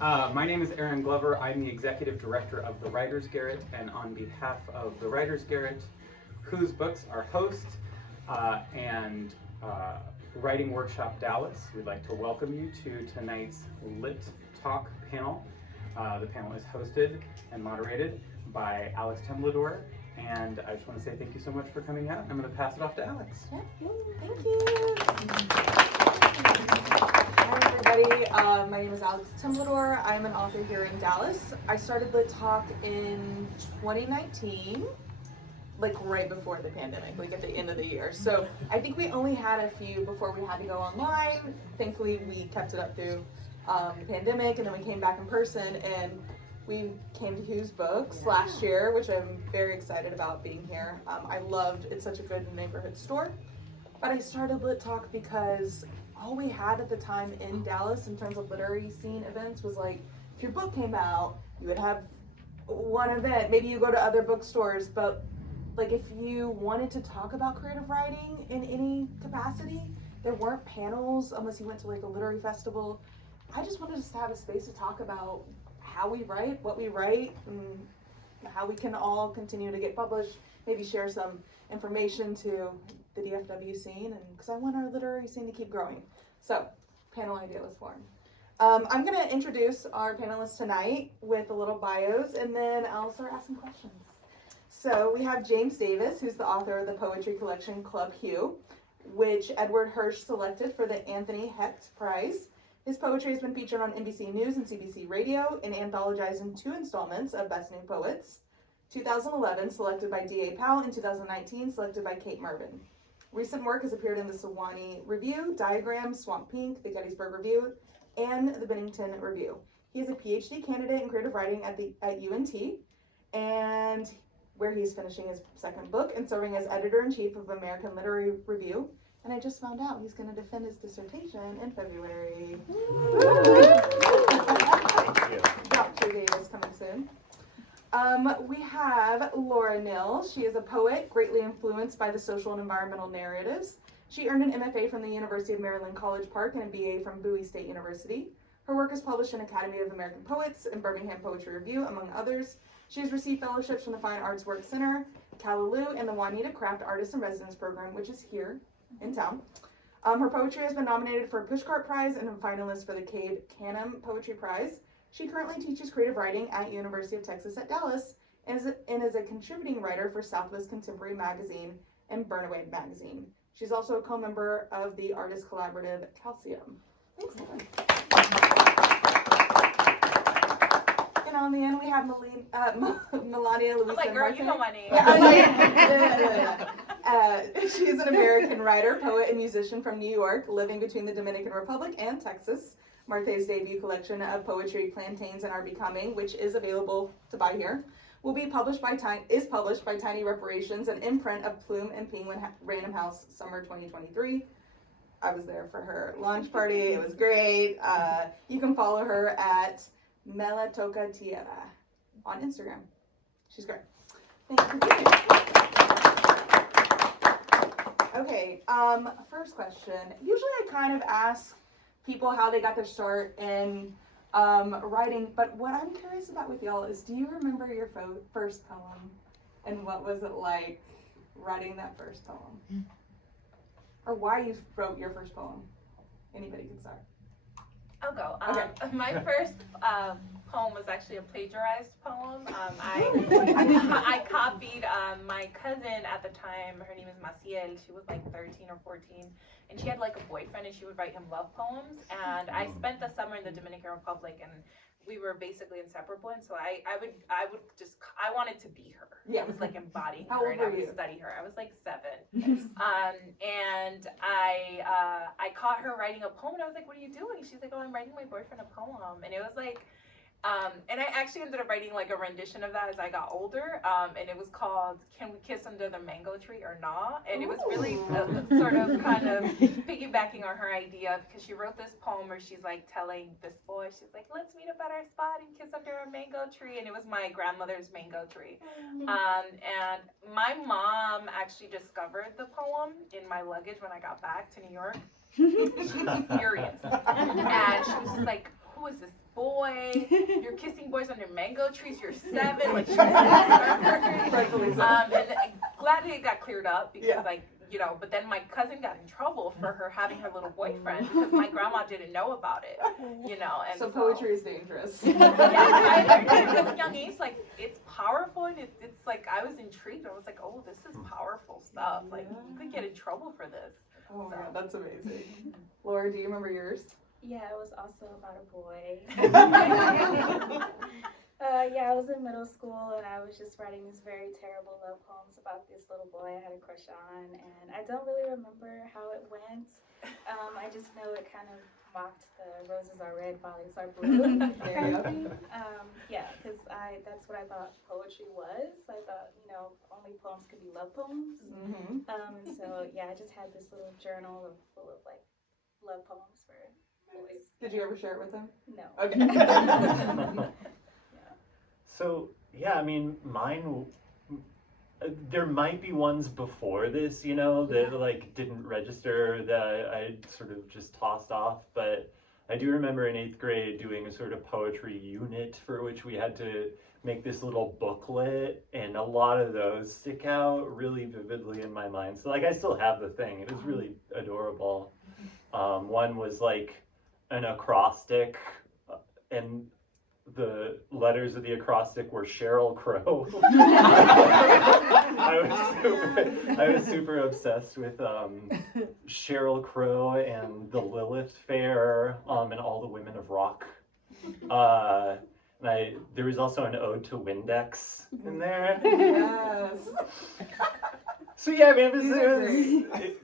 My name is Aaron Glover. I'm the Executive Director of the Writers Garret, and on behalf of the Writers Garret, whose books are Host and Writing Workshop Dallas, we'd like to welcome you to tonight's LitTalk panel. The panel is hosted and moderated by Alex Temblador, and I just want to say thank you so much for coming out. I'm going to pass it off to Alex. Thank you. Hi everybody, my name is Alex Temblador. I'm an author here in Dallas. I started LitTalk in 2019, like right before the pandemic, like at the end of the year. So I think we only had a few before we had to go online. Thankfully we kept it up through the pandemic, and then we came back in person, and we came to Whose Books last year, which I'm very excited about being here. I loved, it's such a good neighborhood store. But I started LitTalk because all we had at the time in Dallas in terms of literary scene events was like, if your book came out, you would have one event. Maybe you go to other bookstores, but like if you wanted to talk about creative writing in any capacity, there weren't panels unless you went to like a literary festival. I just wanted us to have a space to talk about how we write, what we write, and how we can all continue to get published, maybe share some information to the DFW scene, and because I want our literary scene to keep growing. So, panel idea was formed. I'm going to introduce our panelists tonight with a little bios, and then I'll start asking questions. So we have James Davis, who's the author of the poetry collection Club Hue, which Edward Hirsch selected for the Anthony Hecht Prize. His poetry has been featured on NBC News and CBC Radio and anthologized in 2 installments of Best New Poets. 2011, selected by D.A. Powell, and 2019, selected by Cate Marvin. Recent work has appeared in the Sewanee Review, Diagram, Swamp Pink, the Gettysburg Review, and the Bennington Review. He is a PhD candidate in creative writing at UNT, and where he's finishing his second book and serving as editor-in-chief of American Literary Review. And I just found out he's going to defend his dissertation in February. Dr. Davis coming soon. We have Laura Nill. She is a poet, greatly influenced by the social and environmental narratives. She earned an MFA from the University of Maryland College Park and a BA from Bowie State University. Her work is published in Academy of American Poets and Birmingham Poetry Review, among others. She has received fellowships from the Fine Arts Work Center, Callaloo, and the Juanita Craft Artist in Residence Program, which is here in town. Her poetry has been nominated for a Pushcart Prize and a finalist for the Cave Canem Poetry Prize. She currently teaches creative writing at University of Texas at Dallas and is a contributing writer for Southwest Contemporary Magazine and Burnaway Magazine. She's also a co-member of the artist collaborative Calcium. Thanks, Lauren. And on the end, we have Melania Louisa. I'm like, girl, you know my name. She's an American writer, poet, and musician from New York, living between the Dominican Republic and Texas. Marthe's debut collection of poetry, Plantains and Are Becoming, which is available to buy here, is published by Tiny Reparations, an imprint of Plume and Penguin Random House, summer 2023. I was there for her launch party. It was great. You can follow her at Melatoca Tierra on Instagram. She's great. Thank you for being here. Okay, first question. Usually I kind of ask people how they got their start in writing, but what I'm curious about with y'all is, do you remember your first poem, and what was it like writing that first poem? Or why you wrote your first poem? Anybody can start. I'll go. Okay. My first poem was actually a plagiarized poem. I copied my cousin at the time. Her name is Maciel. She was like 13 or 14, and she had like a boyfriend, and she would write him love poems. And I spent the summer in the Dominican Republic, and we were basically inseparable. And so I wanted to be her. Yeah. I was like embodying How her, old and I were would you? study her. I was like 7. And I caught her writing a poem, and I was like, "What are you doing?" She's like, "Oh, I'm writing my boyfriend a poem." And it was like, and I actually ended up writing like a rendition of that as I got older, and it was called "Can We Kiss Under the Mango Tree or Not?" And it was really sort of kind of piggybacking on her idea, because she wrote this poem where she's like telling this boy, she's like, "Let's meet up at our spot and kiss under a mango tree," and it was my grandmother's mango tree. And my mom actually discovered the poem in my luggage when I got back to New York. She was furious, and she was just like, who is this boy? You're kissing boys under mango trees. You're 7. Like, she was Rightfully so. and glad it got cleared up because, Yeah. like, you know, but then my cousin got in trouble for her having her little boyfriend because my grandma didn't know about it, you know. And So poetry is dangerous. Yeah, I learned at a really young age, like, it's powerful, and it's like, I was intrigued. I was like, oh, this is powerful stuff. Like, you could get in trouble for this. Oh my god, that's amazing. Laura, do you remember yours? Yeah, it was also about a boy. Yeah, I was in middle school and I was just writing these very terrible love poems about this little boy I had a crush on, and I don't really remember how it went. I just know it kind of mocked the roses are red, violets are blue kind of thing. Yeah, because that's what I thought poetry was. I thought, you know, only poems could be love poems. Mm-hmm. And so yeah, I just had this little journal full of like love poems for boys. Did you ever share it with him? No. Okay. So, yeah, I mean, mine, there might be ones before this, you know, that like didn't register that I sort of just tossed off, but I do remember in 8th grade doing a sort of poetry unit for which we had to make this little booklet, and a lot of those stick out really vividly in my mind. So like I still have the thing. It was really adorable. One was like an acrostic, and the letters of the acrostic were Sheryl Crow. I was super obsessed with Sheryl Crow and the Lilith Fair, and all the women of rock. And there was also an ode to Windex in there. Yes. So yeah, I mean,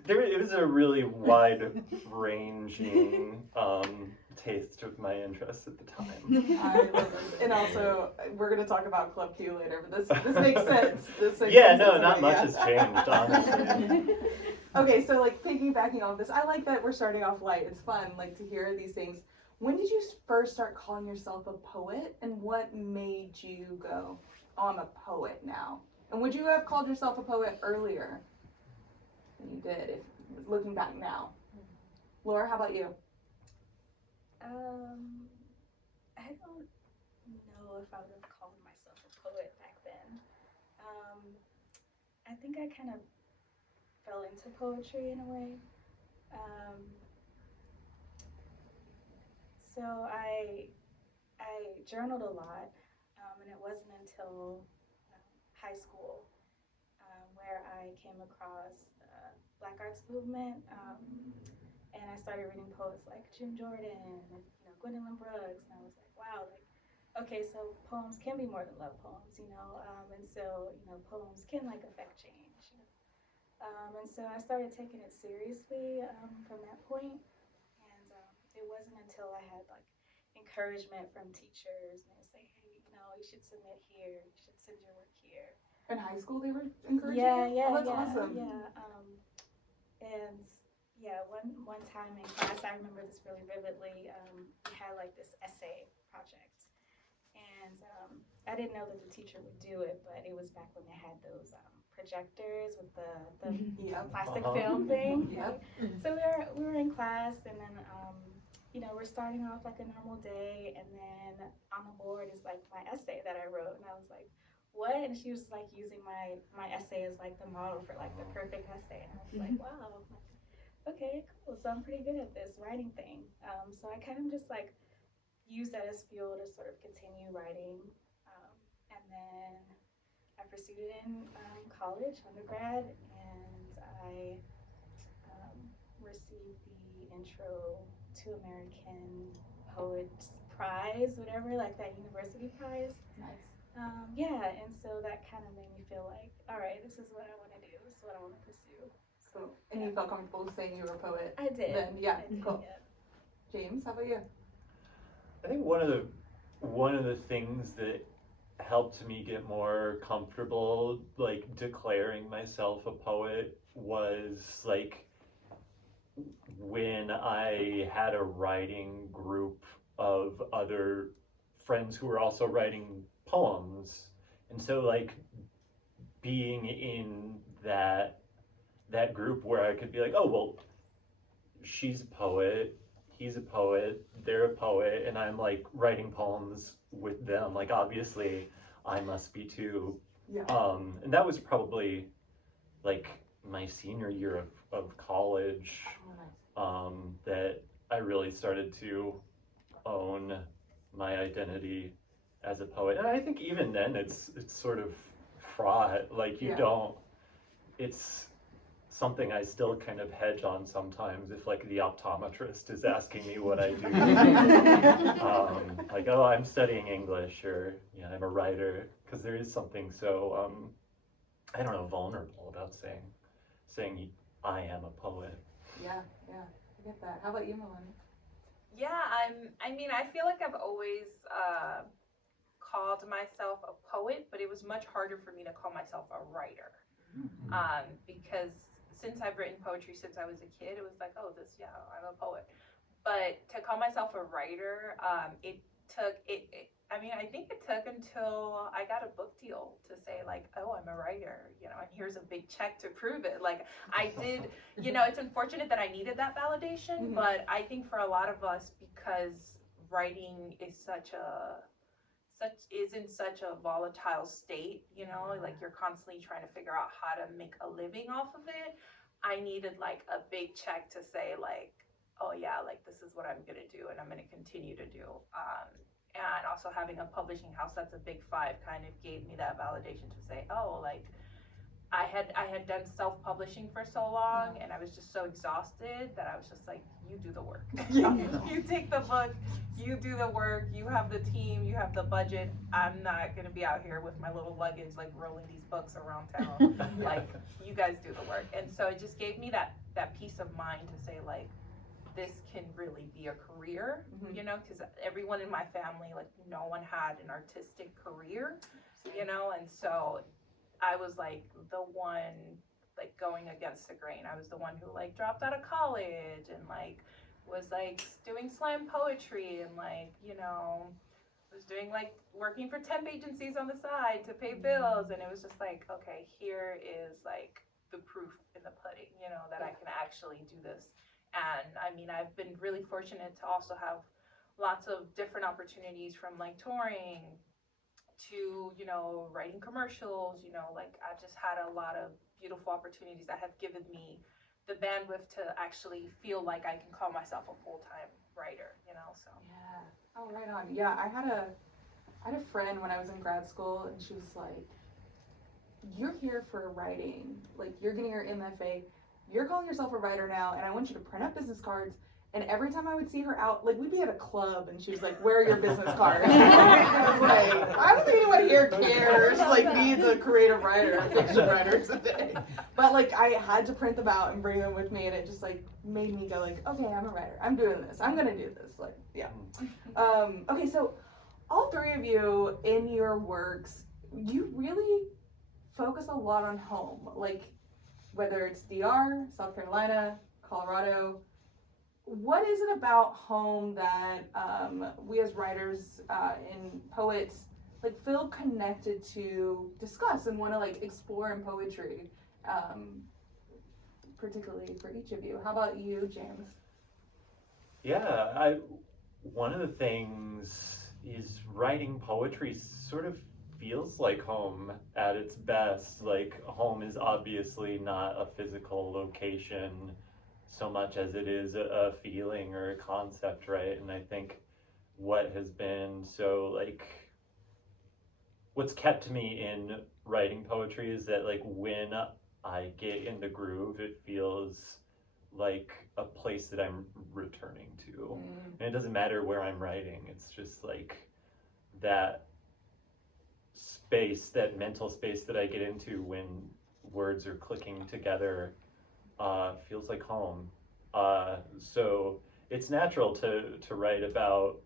it was a really wide-ranging taste of my interests at the time. I love this. And also, we're going to talk about Club Q later, but this makes sense. Yeah, no, not much has changed, honestly. Okay, so like piggybacking off this, I like that we're starting off light. It's fun, like to hear these things. When did you first start calling yourself a poet, and what made you go, oh, I'm a poet now? And would you have called yourself a poet earlier than you did, if looking back now? Laura, how about you? I don't know if I would have called myself a poet back then. I think I kind of fell into poetry in a way. So I journaled a lot, and it wasn't until high school where I came across the Black Arts Movement, and I started reading poets like Jim Jordan and Gwendolyn Brooks, and I was like, wow, like, okay, so poems can be more than love poems, and so poems can like affect change. And so I started taking it seriously from that point. It wasn't until I had like encouragement from teachers, and they say, hey, you should submit here, you should send your work here. In high school, they were encouraging Yeah, you? yeah, Oh, that's yeah, awesome. yeah. And yeah, one time in class, I remember this really vividly. We had like this essay project, and I didn't know that the teacher would do it, but it was back when they had those projectors with the Yep. plastic film thing. Yep. So we were in class, and then we're starting off like a normal day, and then on the board is like my essay that I wrote, and I was like, what? And she was like using my essay as like the model for like the perfect essay, and I was like, wow, okay, cool. So I'm pretty good at this writing thing. So I kind of just like used that as fuel to sort of continue writing, and then I pursued it in college, undergrad, and I received the Intro to American Poets Prize, whatever, like that university prize. Nice. Yeah, and so that kind of made me feel like, all right, this is what I want to do. This is what I want to pursue. So, and you felt comfortable saying you were a poet? I did. Then, yeah, I did, cool. yeah. James, how about you? I think one of the things that helped me get more comfortable like declaring myself a poet was like when I had a writing group of other friends who were also writing poems, and so like being in that group where I could be like, oh well, she's a poet, he's a poet, they're a poet, and I'm like writing poems with them. Like obviously I must be too. Yeah. And that was probably like my senior year of college, that I really started to own my identity as a poet. And I think even then it's sort of fraught. Like you don't, it's something I still kind of hedge on sometimes if like the optometrist is asking me what I do. Like, oh, I'm studying English, or yeah, I'm a writer, because there is something so I don't know, vulnerable about saying I am a poet. Yeah, I get that. How about you, Melanie? Yeah, I mean, I feel like I've always called myself a poet, but it was much harder for me to call myself a writer. Because since I've written poetry since I was a kid, it was like, oh, I'm a poet. But to call myself a writer, I think it took until I got a book deal to say like, oh, I'm a writer, and here's a big check to prove it. Like I did, it's unfortunate that I needed that validation, but I think for a lot of us, because writing is in such a volatile state, like you're constantly trying to figure out how to make a living off of it. I needed like a big check to say like, oh yeah, like this is what I'm gonna do and I'm gonna continue to do. And also having a publishing house that's a big five kind of gave me that validation to say, oh, like I had done self-publishing for so long and I was just so exhausted that I was just like, you do the work. You take the book, you do the work, you have the team, you have the budget. I'm not gonna be out here with my little luggage like rolling these books around town. Like you guys do the work. And so it just gave me that peace of mind to say like, this can really be a career, because everyone in my family, like no one had an artistic career, and so I was like the one like going against the grain. I was the one who like dropped out of college and like was like doing slam poetry and like, was doing like working for temp agencies on the side to pay bills. And it was just like, okay, here is like the proof in the pudding, that I can actually do this. And I mean, I've been really fortunate to also have lots of different opportunities from like touring to, writing commercials, like I've just had a lot of beautiful opportunities that have given me the bandwidth to actually feel like I can call myself a full-time writer, so. Yeah. Oh, right on. Yeah, I had a friend when I was in grad school and she was like, you're here for writing, like you're getting your MFA, you're calling yourself a writer now, and I want you to print up business cards. And every time I would see her out, like we'd be at a club, and she was like, "Where are your business cards?" I was like, "I don't think anyone here cares. Like, needs a creative writer, a fiction writer today." But like, I had to print them out and bring them with me, and it just like made me go like, "Okay, I'm a writer. I'm doing this. I'm gonna do this." Like, yeah. Okay, so all three of you in your works, you really focus a lot on home, like. Whether it's DR, South Carolina, Colorado, what is it about home that we as writers and poets like feel connected to discuss and want to like explore in poetry, particularly for each of you? How about you, James? Yeah, one of the things is writing poetry sort of feels like home at its best. Like home is obviously not a physical location so much as it is a feeling or a concept, right? And I think what has been so like what's kept me in writing poetry is that like when I get in the groove, it feels like a place that I'm returning to. And it doesn't matter where I'm writing, it's just like that space, that mental space that I get into when words are clicking together feels like home. So it's natural to write about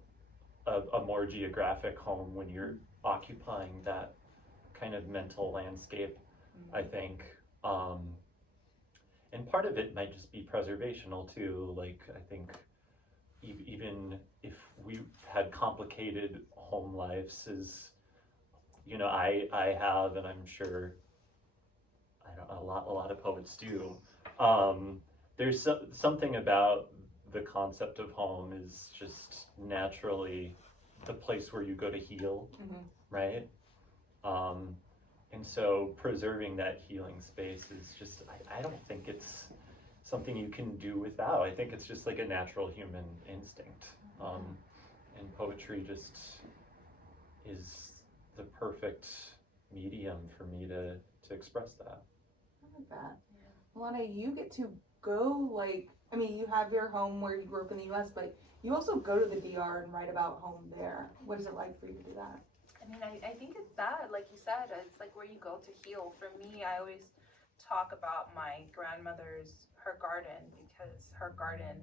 a more geographic home when you're occupying that kind of mental landscape, I think. And part of it might just be preservational too. Like I think even if we've had complicated home lives as I have, and I'm sure a lot of poets do. There's something about the concept of home is just naturally the place where you go to heal, right? And so preserving that healing space is just, I don't think it's something you can do without. I think it's just like a natural human instinct. And poetry just is the perfect medium for me to express that. I like that. Milana, you get to go, like, I mean, you have your home where you grew up in the U.S., but you also go to the DR and write about home there. What is it like for you to do that? I mean, I think it's that, like you said, it's like where you go to heal. For me, I always talk about my grandmother's, her garden, because her garden,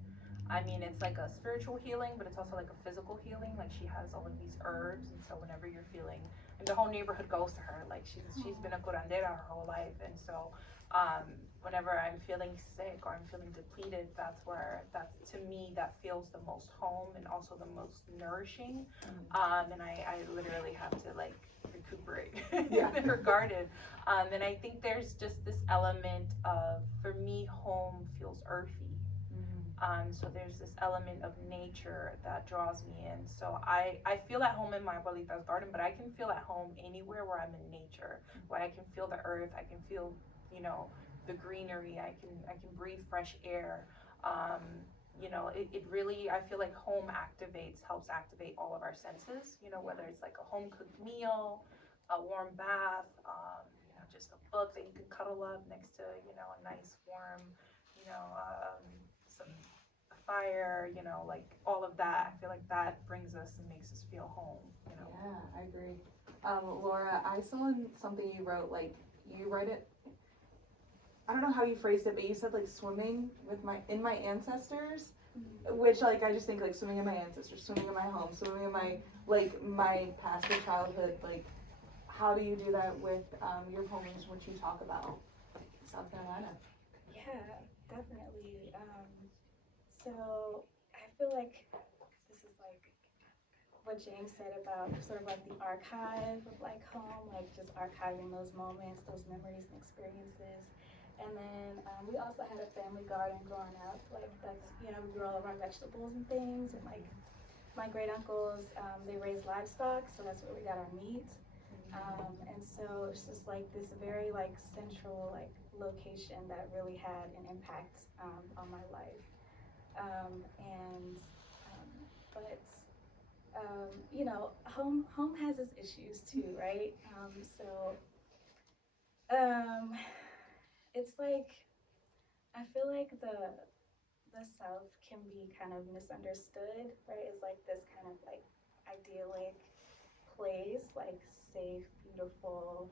I mean, it's like a spiritual healing, but it's also like a physical healing. Like she has all of these herbs, and so whenever you're feeling, and the whole neighborhood goes to her. Like she's been a curandera her whole life, and so whenever I'm feeling sick or I'm feeling depleted, that's to me that feels the most home and also the most nourishing. And I literally have to like recuperate in her garden. And I think there's just this element of, for me, home feels earthy. So there's this element of nature that draws me in. So I feel at home in my abuelita's garden, but I can feel at home anywhere where I'm in nature, where I can feel the earth, I can feel, you know, the greenery, I can breathe fresh air. You know, it really, I feel like home helps activate all of our senses, you know, whether it's like a home cooked meal, a warm bath, you know, just a book that you can cuddle up next to, you know, a nice warm, you know, a fire, you know, like all of that. I feel like that brings us and makes us feel home, you know. Yeah, I agree. Laura, I saw something you wrote, like you write it, I don't know how you phrased it, but you said like swimming in my ancestors, which like I just think like swimming in my ancestors, swimming in my home, swimming in my past or childhood. Like, how do you do that with your poems, which you talk about South Carolina? Yeah, definitely. So I feel like this is like what James said about sort of like the archive of like home, like just archiving those moments, those memories and experiences. And then we also had a family garden growing up. Like that's, you know, we grew all of our vegetables and things. And like my great uncles, they raised livestock, so that's where we got our meat. And so it's just like this very like central like location that really had an impact on my life. You know, home has its issues too, right? It's like, I feel like the South can be kind of misunderstood, right? It's like this kind of like idyllic place, like safe, beautiful,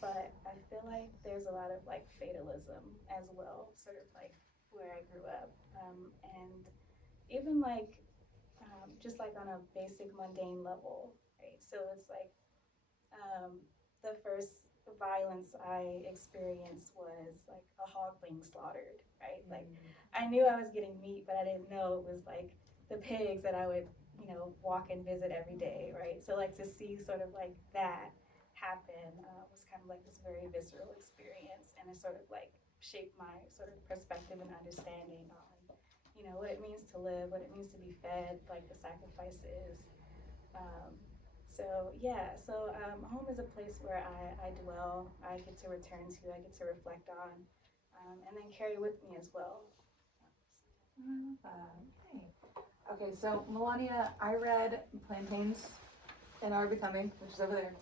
but I feel like there's a lot of like fatalism as well, sort of like where I grew up, and even like just like on a basic mundane level, right? So it's like the first violence I experienced was like a hog being slaughtered, right? Like I knew I was getting meat, but I didn't know it was like the pigs that I would, you know, walk and visit every day, right? So like to see sort of like that happen was kind of like this very visceral experience, and it sort of like shaped my sort of perspective and understanding on, you know, what it means to live, what it means to be fed, like the sacrifices. So home is a place where I dwell, I get to return to, I get to reflect on, and then carry with me as well. Okay, so Melania, I read Plantains in Our Becoming, which is over there.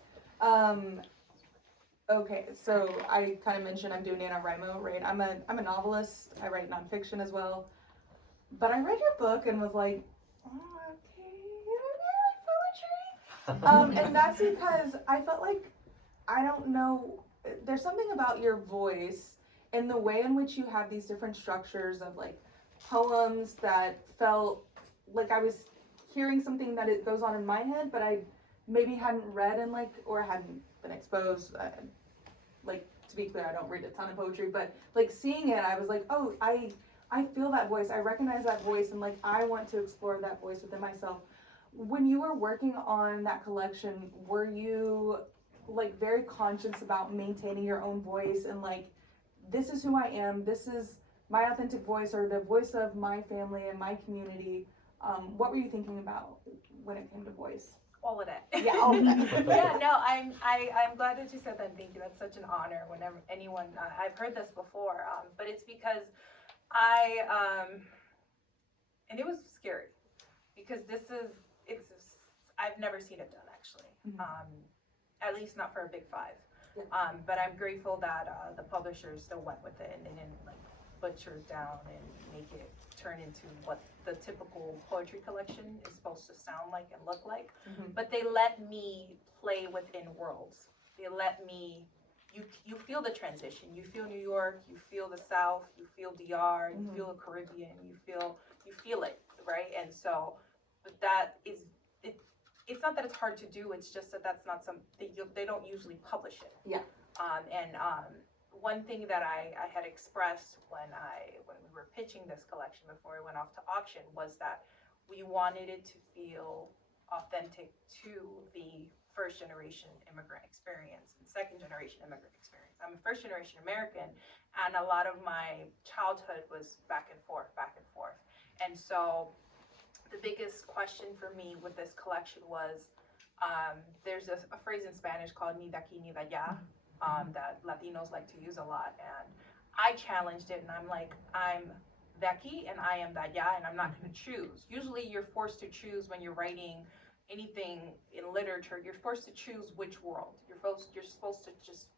Okay, so I kind of mentioned I'm doing NaNoWriMo, right? I'm a novelist, I write nonfiction as well. But I read your book and was like, oh, okay, I really like poetry. And that's because I felt like, I don't know, there's something about your voice and the way in which you have these different structures of like poems that felt like I was hearing something that it goes on in my head, but I maybe hadn't read and like, or hadn't been exposed. Like, to be clear, I don't read a ton of poetry, but like seeing it, I was like, oh, I feel that voice, I recognize that voice, and like I want to explore that voice within myself. When you were working on that collection, were you like very conscious about maintaining your own voice and like, this is who I am, this is my authentic voice or the voice of my family and my community. What were you thinking about when it came to voice? All of that. Yeah, all of that. Yeah, no, I'm glad that you said that. Thank you. That's such an honor. Whenever anyone, I've heard this before, but it's because and it was scary because I've never seen it done actually. At least not for a big five. Yeah. But I'm grateful that the publishers still went with it and they didn't like butcher it down and make it turn into what the typical poetry collection is supposed to sound like and look like. But they let me play within worlds. They let me, you feel the transition. You feel New York, you feel the South, you feel DR, you feel the Caribbean, you feel it, right? And so, but that is, it's not that it's hard to do, it's just that that's not something, they don't usually publish it. Yeah. One thing that I had expressed when we were pitching this collection before it went off to auction was that we wanted it to feel authentic to the first generation immigrant experience and second generation immigrant experience. I'm a first generation American, and a lot of my childhood was back and forth. And so the biggest question for me with this collection was, there's a phrase in Spanish called ni de aquí ni de allá, that Latinos like to use a lot, and I challenged it, and I'm like, I'm de aquí and I am de allá, and I'm not going to choose. Usually you're forced to choose when you're writing anything in literature. You're forced to choose which world. You're supposed to just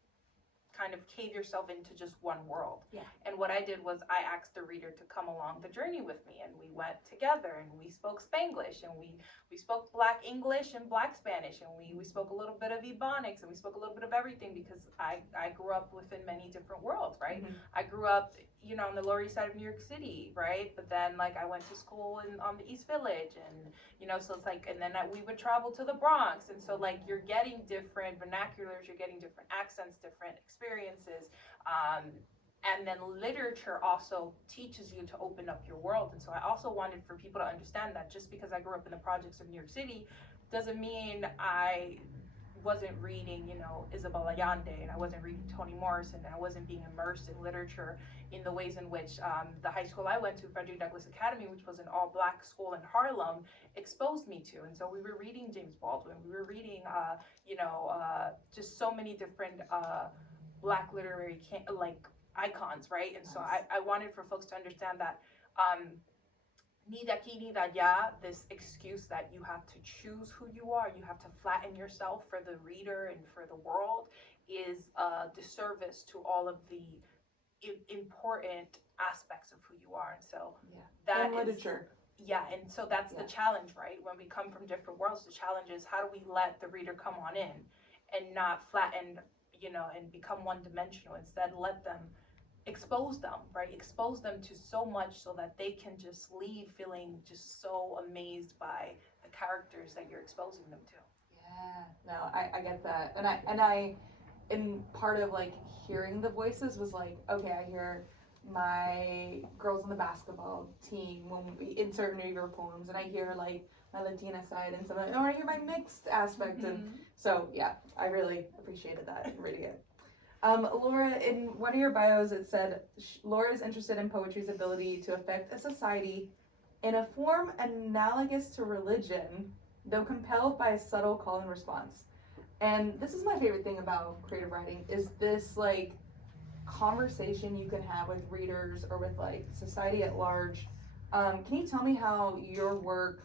kind of cave yourself into just one world. Yeah. And what I did was I asked the reader to come along the journey with me, and we went together, and we spoke Spanglish, and we spoke Black English and Black Spanish, and we spoke a little bit of Ebonics, and we spoke a little bit of everything because I grew up within many different worlds, right? I grew up, on the Lower East Side of New York City, right? But then like I went to school on the East Village, and so it's like, and then we would travel to the Bronx, and so like you're getting different vernaculars, you're getting different accents, different experiences, and then literature also teaches you to open up your world. And so I also wanted for people to understand that just because I grew up in the projects of New York City doesn't mean I wasn't reading, Isabel Allende, and I wasn't reading Toni Morrison, and I wasn't being immersed in literature in the ways in which the high school I went to, Frederick Douglass Academy, which was an all-Black school in Harlem, exposed me to. And so we were reading James Baldwin, we were reading, just so many different Black literary icons, right? And so I wanted for folks to understand that ni de aquí ni de allá, this excuse that you have to choose who you are, you have to flatten yourself for the reader and for the world, is a disservice to all of the important aspects of who you are. And so that is literature. Yeah, and so that's the challenge, right? When we come from different worlds, the challenge is how do we let the reader come on in and not flatten, and become one-dimensional. Instead, let them expose them, right? Expose them to so much so that they can just leave feeling just so amazed by the characters that you're exposing them to. Yeah, no, I get that. And part of like hearing the voices was like, okay, I hear my girls on the basketball team when we insert New York poems, and I hear like my Latina side and something, or I hear my mixed aspect. And so yeah, I really appreciated that in reading it. Laura, in one of your bios, it said Laura is interested in poetry's ability to affect a society in a form analogous to religion, though compelled by a subtle call and response. And this is my favorite thing about creative writing, is this like conversation you can have with readers or with like society at large. Can you tell me how your work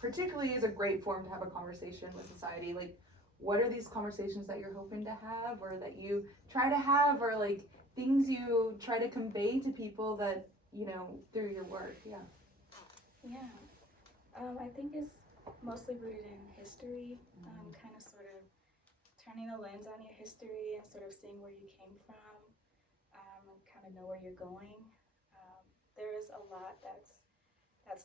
particularly is a great form to have a conversation with society? Like, what are these conversations that you're hoping to have, or that you try to have, or like things you try to convey to people that, through your work? Yeah. I think it's mostly rooted in history, kind of sort of turning the lens on your history and sort of seeing where you came from, and kind of know where you're going. There is a lot that's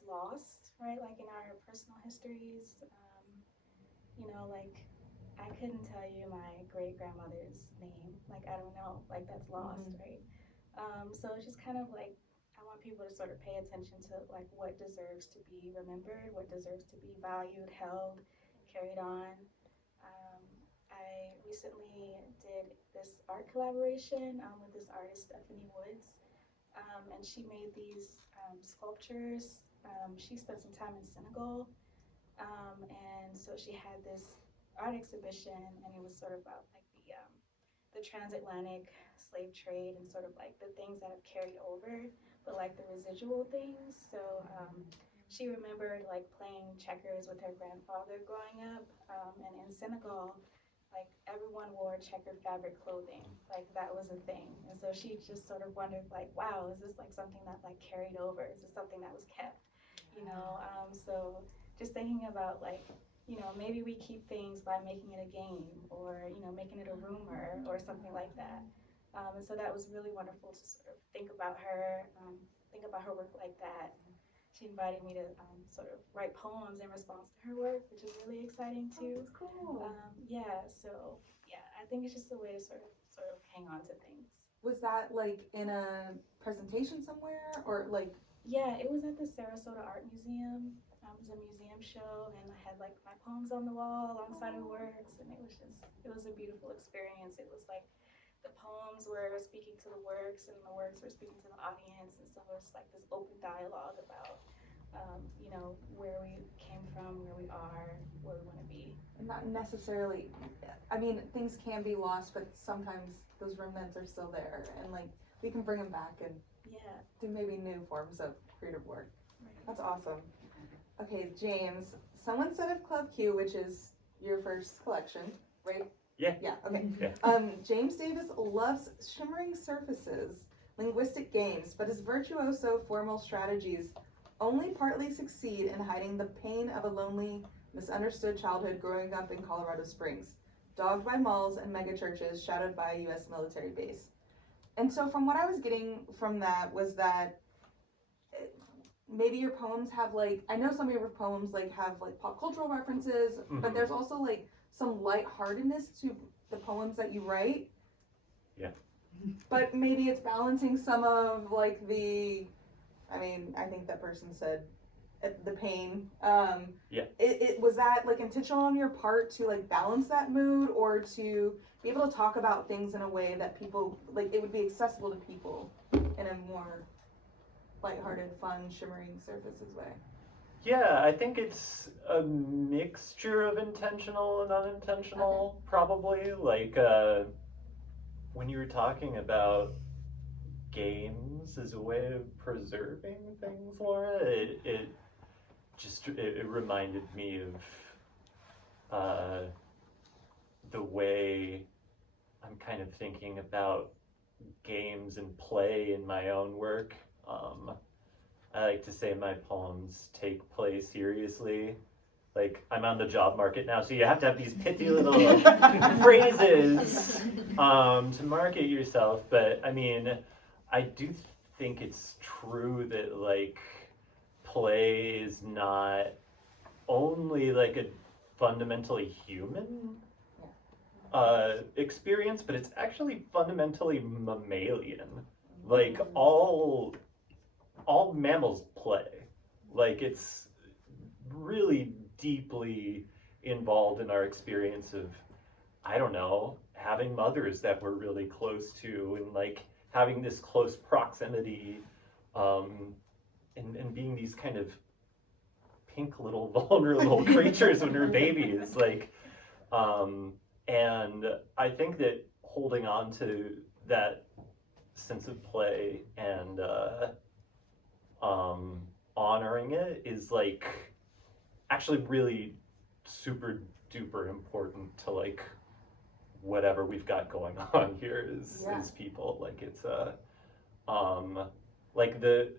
lost, right? Like in our personal histories, like I couldn't tell you my great-grandmother's name. Like, I don't know, like that's lost, right? So it's just kind of like, I want people to sort of pay attention to like what deserves to be remembered, what deserves to be valued, held, carried on. I recently did this art collaboration with this artist, Stephanie Woods. and she made these sculptures. She spent some time in Senegal, and so she had this art exhibition, and it was sort of about like the transatlantic slave trade and sort of like the things that have carried over, but like the residual things. So she remembered like playing checkers with her grandfather growing up, and in Senegal, like everyone wore checkered fabric clothing, like that was a thing. And so she just sort of wondered like, wow, is this like something that like carried over? Is this something that was kept? You know, so just thinking about like, you know, maybe we keep things by making it a game or, you know, making it a rumor or something like that. And so that was really wonderful to sort of think about her work like that. She invited me to sort of write poems in response to her work, which is really exciting too. That's cool. So I think it's just a way to sort of hang on to things. Was that like in a presentation somewhere or like? Yeah, it was at the Sarasota Art Museum. It was a museum show, and I had like my poems on the wall alongside her works, and it was a beautiful experience. It was like the poems were speaking to the works, and the works were speaking to the audience, and so it was like this open dialogue about, you know, where we came from, where we are, where we want to be. Not necessarily. I mean, things can be lost, but sometimes those remnants are still there, and like we can bring them back and do maybe new forms of creative work. Right. That's awesome. Okay, James, someone said of Club Q, which is your first collection, right? Yeah. Yeah, okay. Yeah. James Davis loves shimmering surfaces, linguistic games, but his virtuoso formal strategies only partly succeed in hiding the pain of a lonely, misunderstood childhood growing up in Colorado Springs, dogged by malls and megachurches, shadowed by a U.S. military base. And so from what I was getting from that was that maybe your poems have like, I know some of your poems like have like pop cultural references, but there's also like some lightheartedness to the poems that you write. Yeah. But maybe it's balancing some of like the, I mean, I think that person said the pain. Yeah. It was that like intentional on your part to like balance that mood or to be able to talk about things in a way that people, like it would be accessible to people in a more lighthearted, fun, shimmering surfaces way. Yeah, I think it's a mixture of intentional and unintentional, probably. Like, when you were talking about games as a way of preserving things, Laura, it reminded me of the way I'm kind of thinking about games and play in my own work. I like to say my poems take play seriously. Like, I'm on the job market now, so you have to have these pithy little phrases to market yourself. But I mean, I do think it's true that like play is not only like a fundamentally human experience, but it's actually fundamentally mammalian. Like all mammals play. Like it's really deeply involved in our experience of, I don't know, having mothers that we're really close to and like having this close proximity and being these kind of pink little vulnerable creatures when we're babies. Like, and I think that holding on to that sense of play and honoring it is like actually really super duper important to like whatever we've got going on here as people. Like it's like the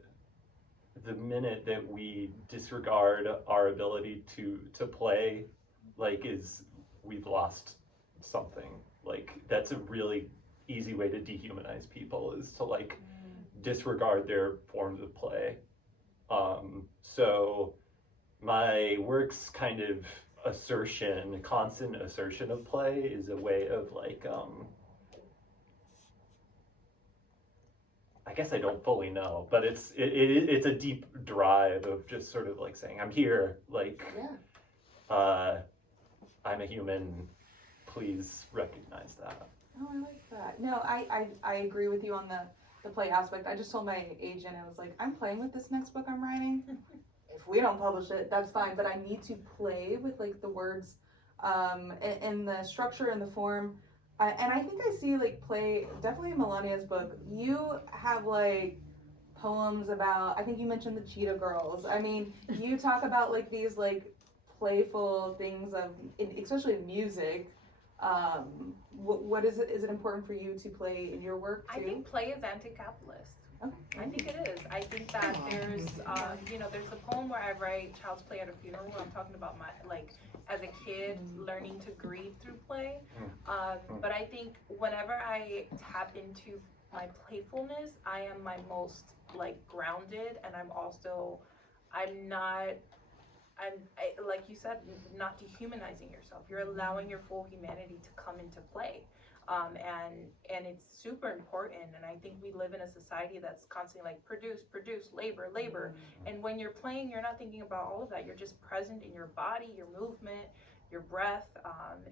minute that we disregard our ability to play, like we've lost something. Like that's a really easy way to dehumanize people, is to like disregard their forms of play. So my work's kind of constant assertion of play is a way of like, I guess I don't fully know, but it's a deep drive of just sort of like saying, I'm here, like, I'm a human, please recognize that. Oh, I like that. No, I agree with you on the play aspect. I just told my agent, I was like, I'm playing with this next book I'm writing. If we don't publish it, that's fine, but I need to play with like the words, and the structure and the form. And I think I see like play, definitely in Melania's book, you have like poems about, I think you mentioned the Cheetah Girls. I mean, you talk about like these like playful things of, especially in music. What is it important for you to play in your work too? I think play is anti-capitalist. Okay. I think it is. I think that there's, there's a poem where I write Child's Play at a Funeral where I'm talking about my, like, as a kid, learning to grieve through play. But I think whenever I tap into my playfulness, I am my most, like, grounded, and like you said, not dehumanizing yourself. You're allowing your full humanity to come into play. And it's super important, and I think we live in a society that's constantly like produce, labor. And when you're playing, you're not thinking about all of that. You're just present in your body, your movement, your breath,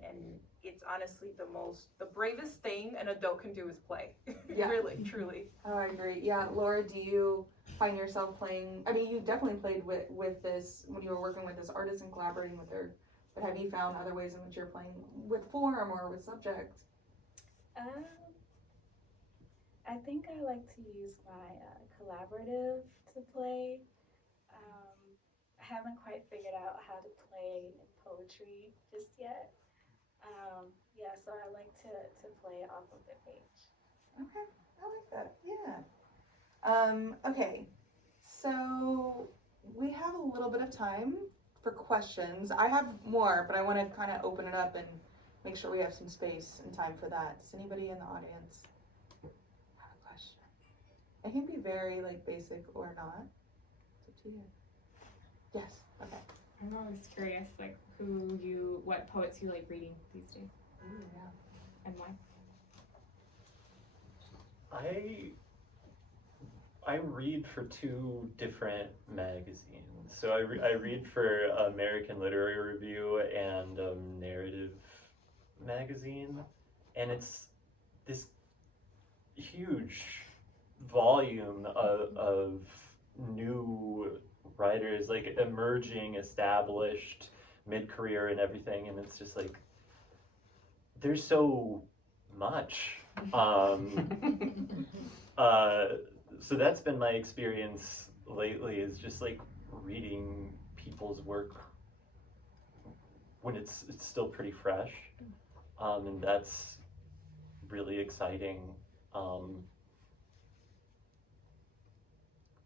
and it's honestly the bravest thing an adult can do is play. Yeah. Really, truly. Oh, I agree. Yeah, Laura, do you find yourself playing? I mean, you definitely played with this when you were working with this artist and collaborating with her. But have you found other ways in which you're playing with form or with subject? I think I like to use my collaborative to play. I haven't quite figured out how to play in poetry just yet. So I like to play off of the page. Okay, I like that. Yeah. Okay, so we have a little bit of time for questions. I have more, but I want to kind of open it up and make sure we have some space and time for that. Does anybody in the audience have a question? It can be very like basic or not. It's up to you. Yes. Okay. I'm always curious, like what poets you like reading these days. Ooh, yeah. And why? I read for two different magazines. So I read for American Literary Review and Narrative Magazine, and it's this huge volume of new writers, like emerging, established, mid-career and everything, and it's just like there's so much. So that's been my experience lately, is just like reading people's work when it's still pretty fresh, and that's really exciting.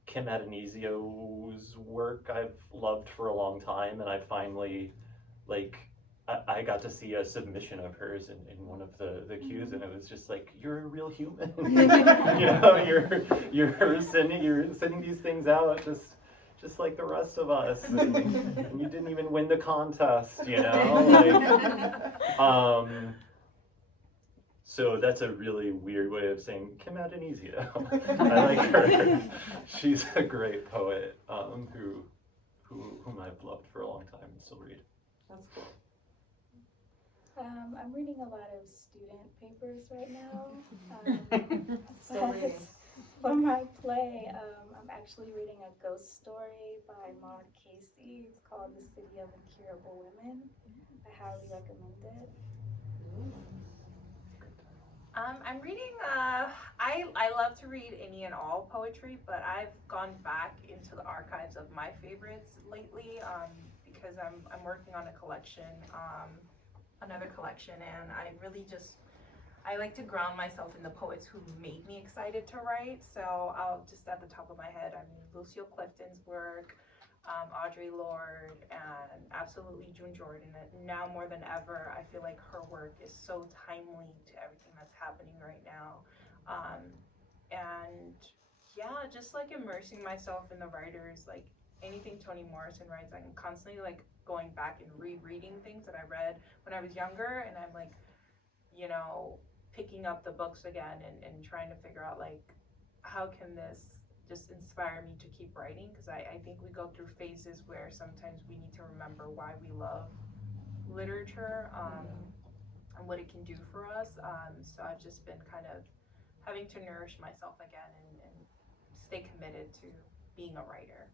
Kim Adenizio's work I've loved for a long time, and I finally, like, I got to see a submission of hers in one of the queues, and it was just like, you're a real human. You're sending these things out just like the rest of us, and you didn't even win the contest, So that's a really weird way of saying Kim Adenizio. I like her. She's a great poet whom I've loved for a long time and still read. That's cool. I'm reading a lot of student papers right now. Still reading. For my play, I'm actually reading a ghost story by Maud Casey. It's called The City of Incurable Women. I highly recommend it. I'm reading, I love to read any and all poetry, but I've gone back into the archives of my favorites lately, because I'm working on another collection, and I like to ground myself in the poets who made me excited to write. So I'll just, at the top of my head, Lucille Clifton's work, Audre Lorde, and absolutely June Jordan. And now more than ever, I feel like her work is so timely to everything that's happening right now. And yeah, just like immersing myself in the writers, like anything Toni Morrison writes, I'm constantly like going back and rereading things that I read when I was younger, and I'm like, picking up the books again and trying to figure out like, how can this just inspire me to keep writing? Because I think we go through phases where sometimes we need to remember why we love literature, and what it can do for us. So I've just been kind of having to nourish myself again and stay committed to being a writer.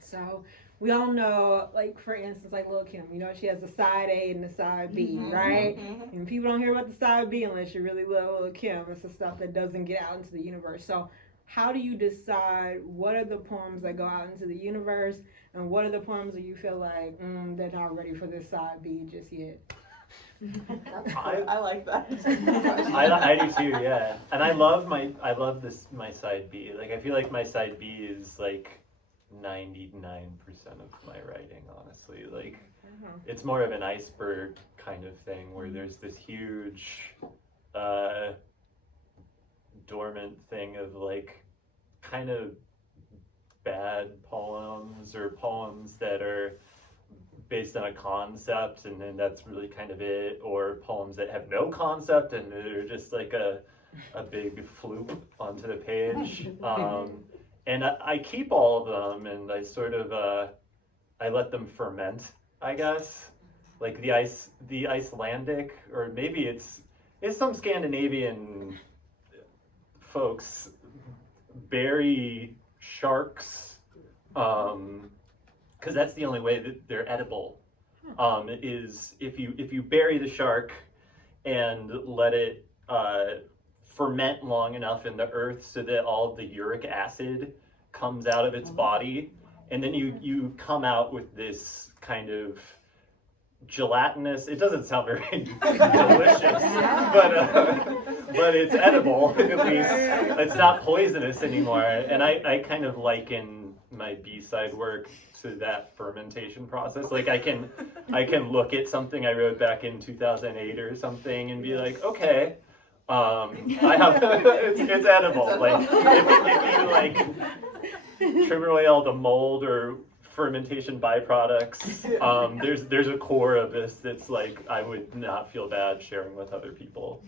So we all know, like for instance, like Lil' Kim, you know, she has the side A and the side B, right? And people don't hear about the side B unless you really love Lil' Kim. It's the stuff that doesn't get out into the universe. So how do you decide what are the poems that go out into the universe and what are the poems that you feel like they're not ready for this side B just yet? I like that. I do too, yeah. And I love my side B. Like I feel like my side B is like 99% of my writing, honestly. Like it's more of an iceberg kind of thing where there's this huge dormant thing of like kind of bad poems or poems that are based on a concept and then that's really kind of it, or poems that have no concept and they're just like a big floop onto the page. And I keep all of them and I sort of I let them ferment, I guess. Like the Icelandic, or maybe it's some Scandinavian folks bury sharks, because that's the only way that they're edible. Is if you bury the shark and let it ferment long enough in the earth so that all of the uric acid comes out of its body, and then you come out with this kind of gelatinous, it doesn't sound very delicious, but it's edible at least. It's not poisonous anymore. And I kind of liken my B-side work to that fermentation process. Like I can look at something I wrote back in 2008 or something and be like, okay, I have it's edible. Like if you like trim away all the mold or fermentation byproducts, there's a core of this that's like I would not feel bad sharing with other people.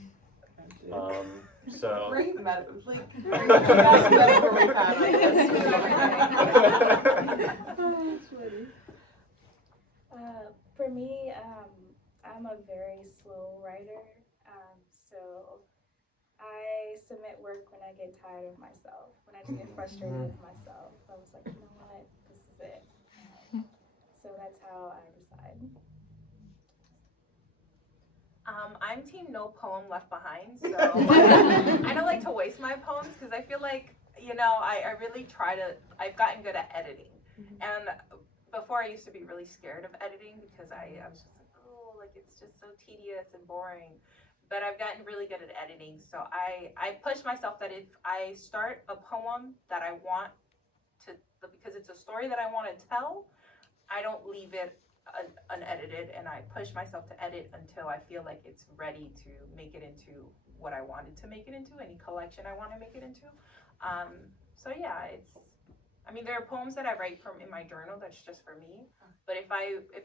So Great metaphor, like best metaphor we've had on this. For me, I'm a very slow writer, so I submit work when I get tired of myself, when I just get frustrated with myself. I was like, you know what, this is it. So that's how I decide. I'm team no poem left behind, so I don't like to waste my poems because I feel like, you know, I really I've gotten good at editing. And before I used to be really scared of editing because I was just like, oh, like it's just so tedious and boring. But I've gotten really good at editing, so I push myself that if I start a poem that I want to, because it's a story that I want to tell, I don't leave it unedited, and I push myself to edit until I feel like it's ready to make it into what I wanted to make it into, any collection I want to make it into. So yeah, I mean, there are poems that I write from in my journal that's just for me, but if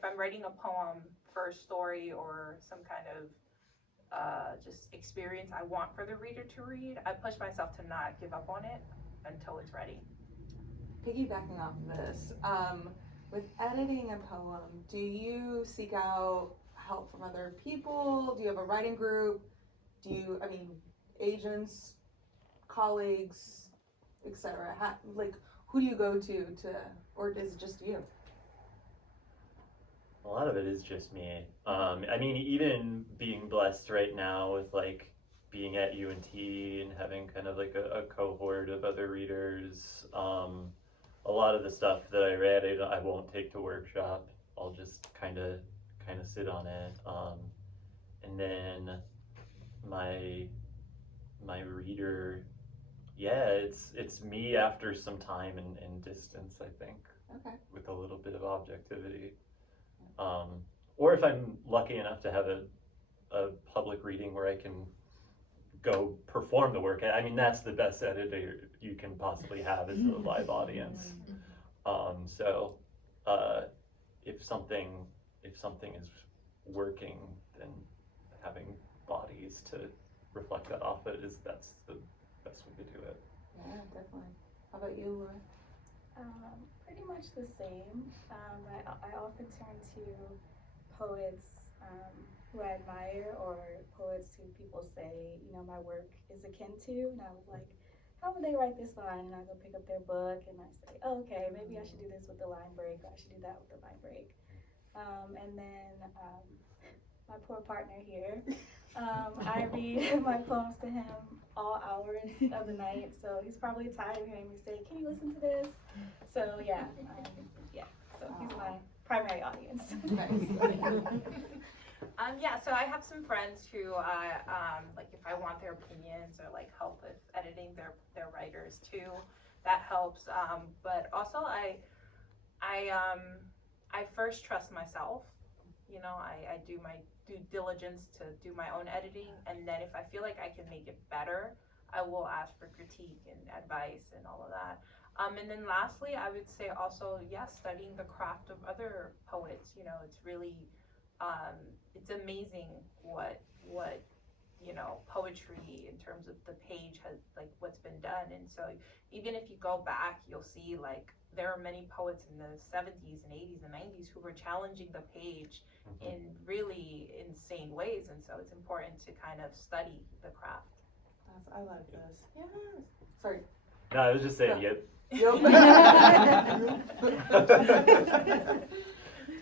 I'm writing a poem for a story or some kind of just experience I want for the reader to read, I push myself to not give up on it until it's ready. Piggybacking off of this, with editing a poem, do you seek out help from other people? Do you have a writing group? Agents, colleagues, etc.? Who do you go to, or is it just you? a lot of it is just me. I mean, even being blessed right now with like being at UNT and having kind of like a cohort of other readers, a lot of the stuff that I read, I won't take to workshop. I'll just kind of sit on it. And then my reader, yeah, it's me after some time and distance, I think. Okay. With a little bit of objectivity. Or if I'm lucky enough to have a public reading where I can go perform the work. I mean, that's the best editor you can possibly have, is a live audience. So if something is working, then having bodies to reflect that off it that's the best way to do it. Yeah, definitely. How about you, Laura? Pretty much the same. I often turn to poets who I admire or poets who people say, you know, my work is akin to. And I was like, how would they write this line? And I go pick up their book and I say, oh, okay, maybe I should do this with the line break, or I should do that with the line break. And then my poor partner here, I read my poems to him all hours of the night, so he's probably tired of hearing me say, can you listen to this? So yeah, so he's my primary audience. Yeah, so I have some friends who, like if I want their opinions or like help with editing their writers too, that helps. But also I first trust myself. You know, I do my due diligence to do my own editing, and then if I feel like I can make it better, I will ask for critique and advice and all of that. And then lastly, I would say also, yes, studying the craft of other poets. You know, it's really, it's amazing what you know, poetry in terms of the page has, like, what's been done. And so even if you go back, you'll see like there are many poets in the 70s and 80s and 90s who were challenging the page in really insane ways, and so it's important to kind of study the craft. I like this. Yeah. Sorry. No, I was just saying, yep. Do we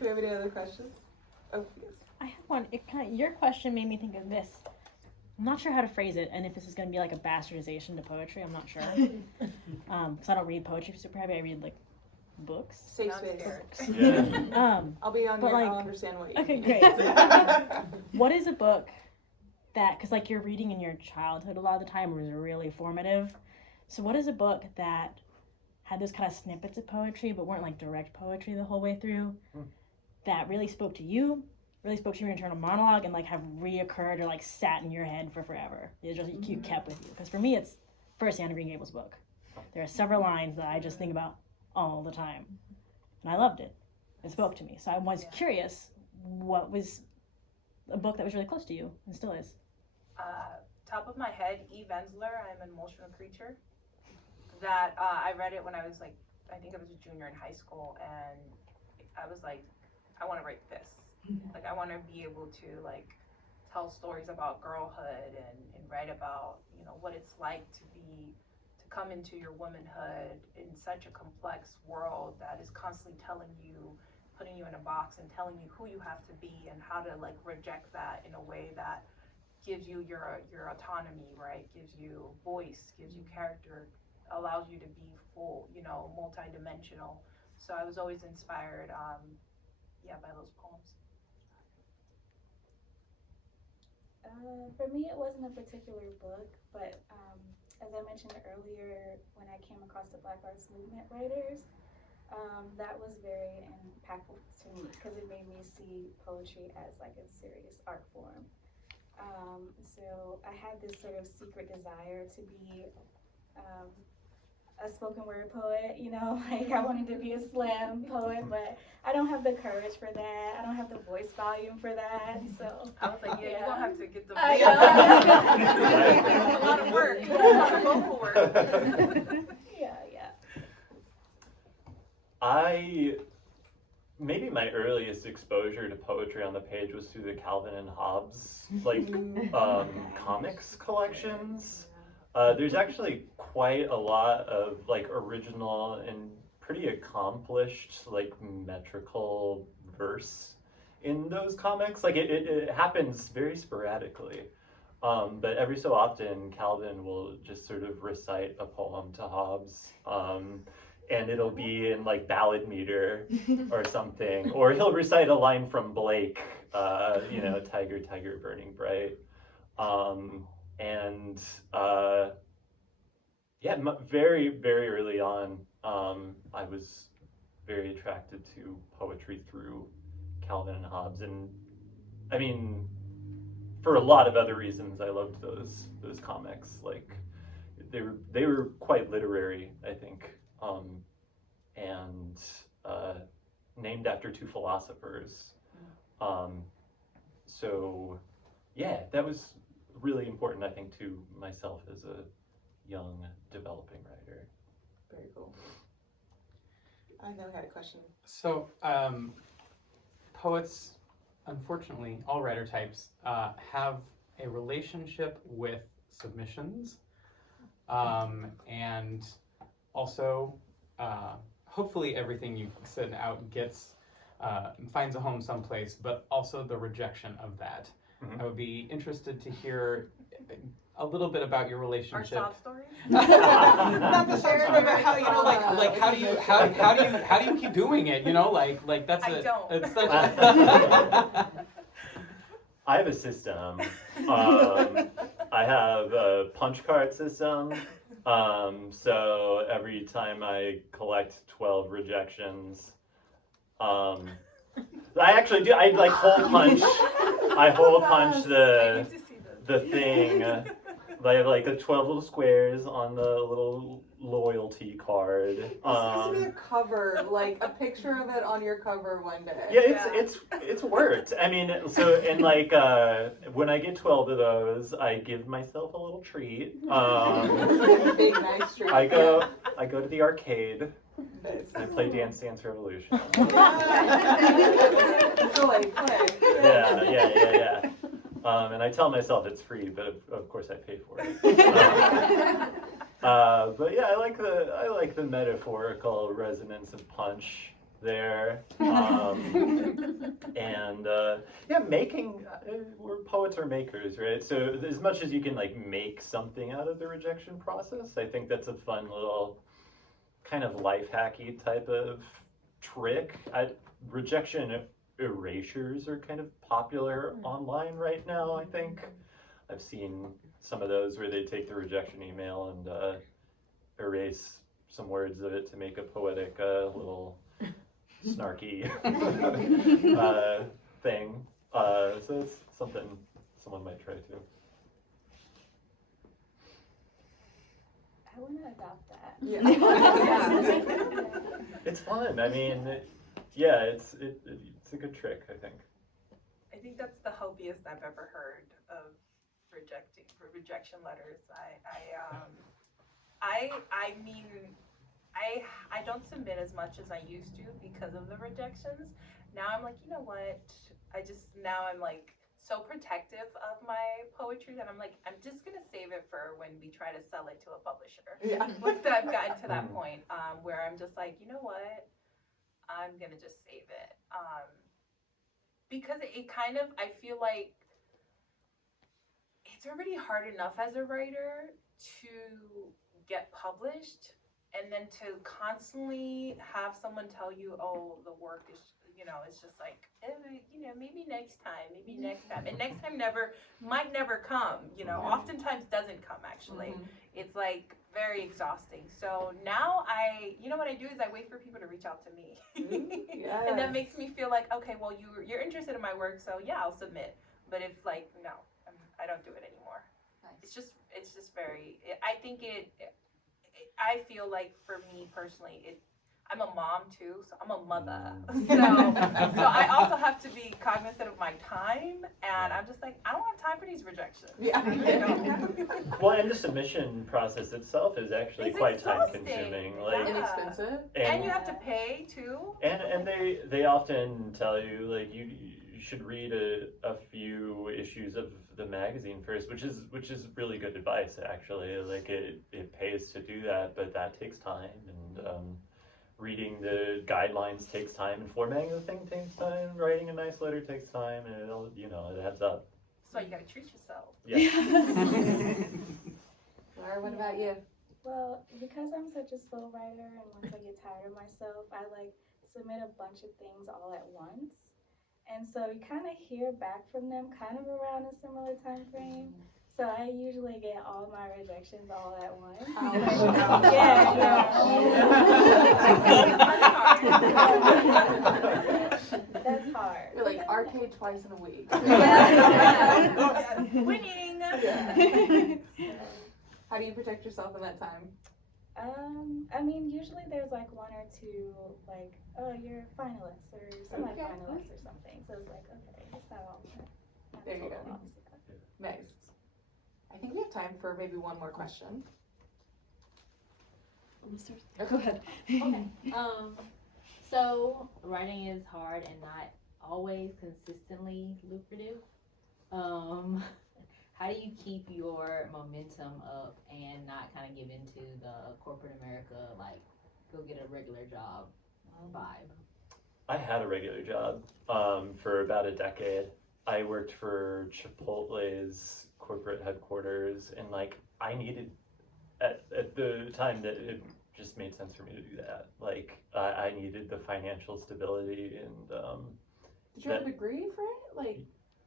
have any other questions? Oh, yes. I have one. Your question made me think of this. I'm not sure how to phrase it, and if this is going to be like a bastardization to poetry, I'm not sure. Because I don't read poetry super heavy. I read like books. Safe I'm space. scared. Yeah. I'll be on But, your, like, I'll understand what you Okay, mean. great. What is a book that, because like you're reading in your childhood a lot of the time, was really formative. So what is a book that had those kind of snippets of poetry, but weren't like direct poetry the whole way through, that really spoke to you, really spoke to your internal monologue, and like have reoccurred or like sat in your head for forever? It's just you kept with you. Because for me, it's first Anne of Green Gables book. There are several lines that I just think about all the time, and I loved it. It spoke to me. So I was curious, what was a book that was really close to you and still is? Top of my head, Eve Ensler, I'm an Emotional Creature. That I read it when I was like, I think I was a junior in high school, and I was like, I want to write this. Like, I want to be able to like tell stories about girlhood and write about, you know, what it's like to come into your womanhood in such a complex world that is constantly telling you, putting you in a box and telling you who you have to be, and how to like reject that in a way that gives you your autonomy, right? Gives you voice, gives you character, allows you to be full, you know, multidimensional. So I was always inspired, by those poems. For me, it wasn't a particular book, but as I mentioned earlier, when I came across the Black Arts Movement writers, that was very impactful to me because it made me see poetry as like a serious art form. So I had this sort of secret desire to be a spoken word poet, you know, like I wanted to be a slam poet, but I don't have the courage for that. I don't have the voice volume for that, so. I was like, you're gonna have to get the I That's a lot of work. That's a lot of vocal work. Yeah. Maybe my earliest exposure to poetry on the page was through the Calvin and Hobbes like comics collections. There's actually quite a lot of like original and pretty accomplished like metrical verse in those comics. Like it happens very sporadically, but every so often Calvin will just sort of recite a poem to Hobbes. And it'll be in like ballad meter or something, or he'll recite a line from Blake, you know, Tiger, Tiger, Burning Bright. Very, very early on, I was very attracted to poetry through Calvin and Hobbes, and I mean, for a lot of other reasons, I loved those comics. Like they were quite literary, I think. And named after two philosophers. So yeah, that was really important, I think, to myself as a young developing writer. Very cool. I know I had a question. So, poets unfortunately, all writer types have a relationship with submissions, and also hopefully everything you send out gets finds a home someplace, but also the rejection of that. I would be interested to hear a little bit about your Our relationship. sob stories? Not the sob story, but how, you know, like how do you keep doing it? You know, like that's I don't. It's such a I have a system. I have a punch card system. So every time I collect 12 rejections, I actually do. I like hole punch. I hole punch I the need to see this. the thing. I have like the 12 little squares on the little loyalty card. This has to be a cover, like a picture of it on your cover one day. Yeah, it's worked. I mean, so and like when I get 12 of those, I give myself a little treat. Big nice treat. I go to the arcade. Nice. I play Dance Dance Revolution. Play. Yeah. And I tell myself it's free, but of course I pay for it. But yeah, I like the metaphorical resonance of punch there. Making we're poets or makers, right? So as much as you can like make something out of the rejection process, I think that's a fun little kind of life hacky type of trick. Rejection erasures are kind of popular online right now, I think. I've seen some of those where they take the rejection email and erase some words of it to make a poetic little snarky thing. So it's something someone might try too. I want to adopt that. It's fun. I mean, it's a good trick, I think. I think that's the healthiest I've ever heard of rejection letters. I don't submit as much as I used to because of the rejections. Now I'm like, you know what? I'm like so protective of my poetry that I'm like, I'm just gonna save it for when we try to sell it to a publisher. Yeah. Like I've gotten to that point where I'm just like, you know what? I'm gonna just save it. Because it kind of, I feel like it's already hard enough as a writer to get published, and then to constantly have someone tell you, oh, the work is, it's just like, maybe next time, and next time might never come, oftentimes doesn't come actually. It's like very exhausting. So now what I do is I wait for people to reach out to me. Yes. And that makes me feel like, okay, well, you're interested in my work, so yeah, I'll submit. But if like, no, I don't do it anymore. Nice. It's just very, I feel like for me personally, I'm a mom too, so I'm a mother. So I also have to be cognizant of my time, and I'm just like, I don't have time for these rejections. Yeah. Well, and the submission process itself is actually It's quite exhausting. time consuming. Yeah. Inexpensive. And you have to pay too. And they often tell you like you should read a few issues of the magazine first, which is really good advice actually. Like it pays to do that, but that takes time, and reading the guidelines takes time, and formatting the thing takes time, writing a nice letter takes time, and it adds up. So you gotta treat yourself. Yeah. Laura, what about you? Well, because I'm such a slow writer, and once I get tired of myself, I like submit a bunch of things all at once. And so you kind of hear back from them kind of around a similar time frame. So I usually get all my rejections all at once. That's hard. You're like arcade twice in a week. Winning. How do you protect yourself in that time? I mean, usually there's like one or two, like, oh, you're a finalist or semi-finalist or something. So it's like, okay, it's not all. There you go. Nice. I think we have time for maybe one more question. Go ahead. So writing is hard and not always consistently lucrative. How do you keep your momentum up and not kind of give into the corporate America, like go get a regular job vibe? I had a regular job for about a decade. I worked for Chipotle's corporate headquarters, and like I needed at the time that it just made sense for me to do that. Like I needed the financial stability and Did you have a degree for it? Like,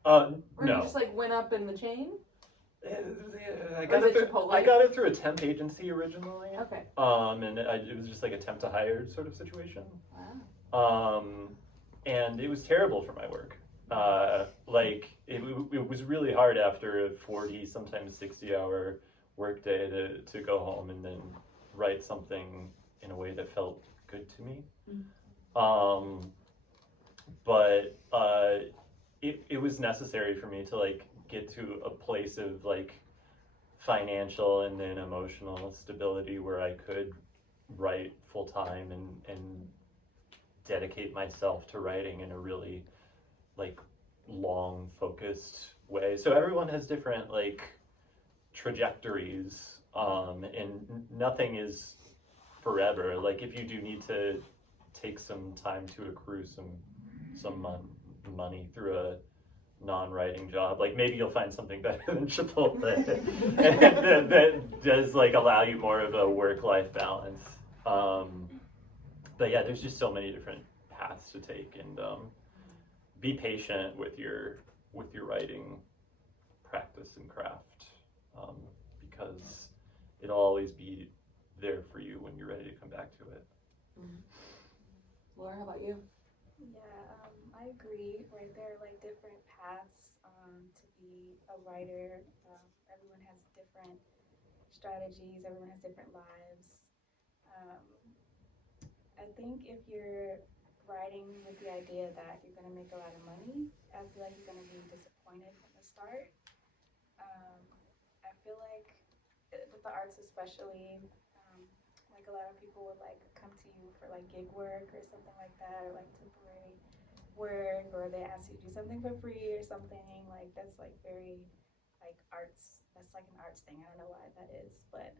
or or you just like went up in the chain? I Or got is it it through, Chipotle? I got it through a temp agency originally. Okay. And it was just like a temp to hire sort of situation. Wow. And it was terrible for my work. Like it was really hard after a 40, sometimes 60-hour workday to go home and then write something in a way that felt good to me. But it was necessary for me to like get to a place of like financial and then emotional stability where I could write full time and dedicate myself to writing in a really like long focused way. So everyone has different like trajectories, and nothing is forever. Like if you do need to take some time to accrue some money through a non-writing job, like maybe you'll find something better than Chipotle that does like allow you more of a work-life balance. But yeah, there's just so many different paths to take, and be patient with your writing practice and craft, because it'll always be there for you when you're ready to come back to it. Laura, how about you? Yeah, I agree. Right, there are like different paths to be a writer. Everyone has different strategies. Everyone has different lives. I think if you're writing with the idea that you're going to make a lot of money, I feel like you're going to be disappointed from the start. I feel like with the arts especially, like a lot of people would like come to you for like gig work or something like that, or like temporary work, or they ask you to do something for free or something. Like that's like very like arts. That's like an arts thing. I don't know why that is, but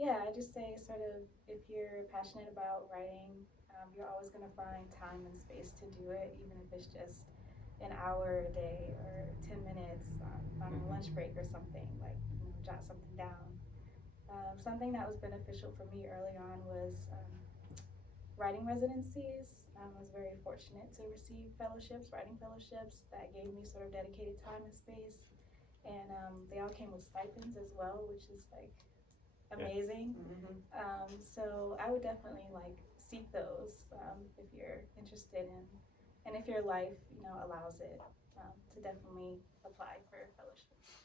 yeah, I just say sort of if you're passionate about writing, you're always going to find time and space to do it, even if it's just an hour a day or 10 minutes on a lunch break or something, like, you know, jot something down. Something that was beneficial for me early on was writing residencies. I was very fortunate to receive fellowships, writing fellowships that gave me sort of dedicated time and space. And they all came with stipends as well, which is like amazing. So I would definitely like seek those if you're interested in, and if your life, you know, allows it, to definitely apply for fellowships.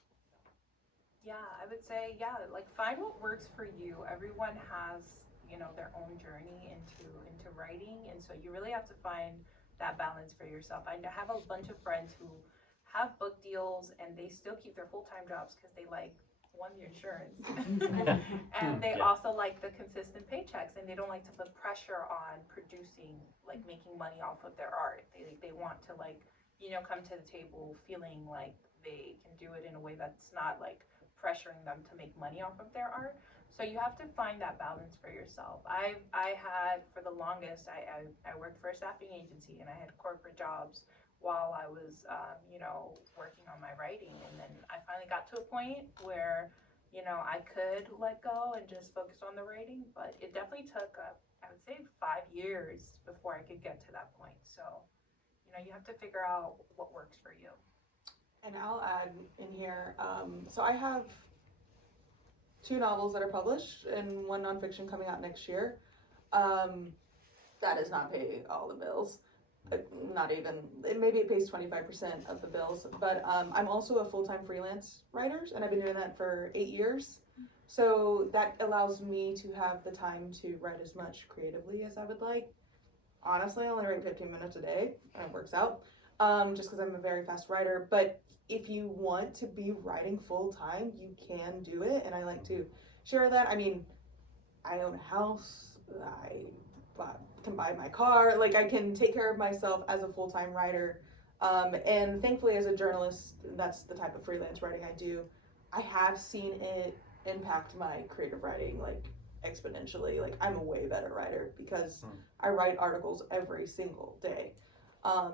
Yeah, I would say, yeah, like find what works for you. Everyone has, you know, their own journey into writing, and so you really have to find that balance for yourself. I have a bunch of friends who have book deals and they still keep their full-time jobs because they like one, the insurance, and they also like the consistent paychecks, and they don't like to put pressure on producing, like making money off of their art. They want to like, you know, come to the table feeling like they can do it in a way that's not like pressuring them to make money off of their art. So you have to find that balance for yourself. I had, for the longest, I worked for a staffing agency and I had corporate jobs while I was, you know, working on my writing. And then I finally got to a point where, you know, I could let go and just focus on the writing, but it definitely took, I would say 5 years before I could get to that point. So, you know, you have to figure out what works for you. And I'll add in here, so I have 2 novels that are published and 1 nonfiction coming out next year. That does not pay all the bills. Not even, maybe it pays 25% of the bills, but I'm also a full-time freelance writer, and I've been doing that for 8 years. So that allows me to have the time to write as much creatively as I would like. Honestly, I only write 15 minutes a day, and it works out, just because I'm a very fast writer. But if you want to be writing full-time, you can do it, and I like to share that. I mean, I own a house, I can buy my car, like I can take care of myself as a full-time writer. And thankfully as a journalist, that's the type of freelance writing I do, I have seen it impact my creative writing like exponentially. Like I'm a way better writer because I write articles every single day.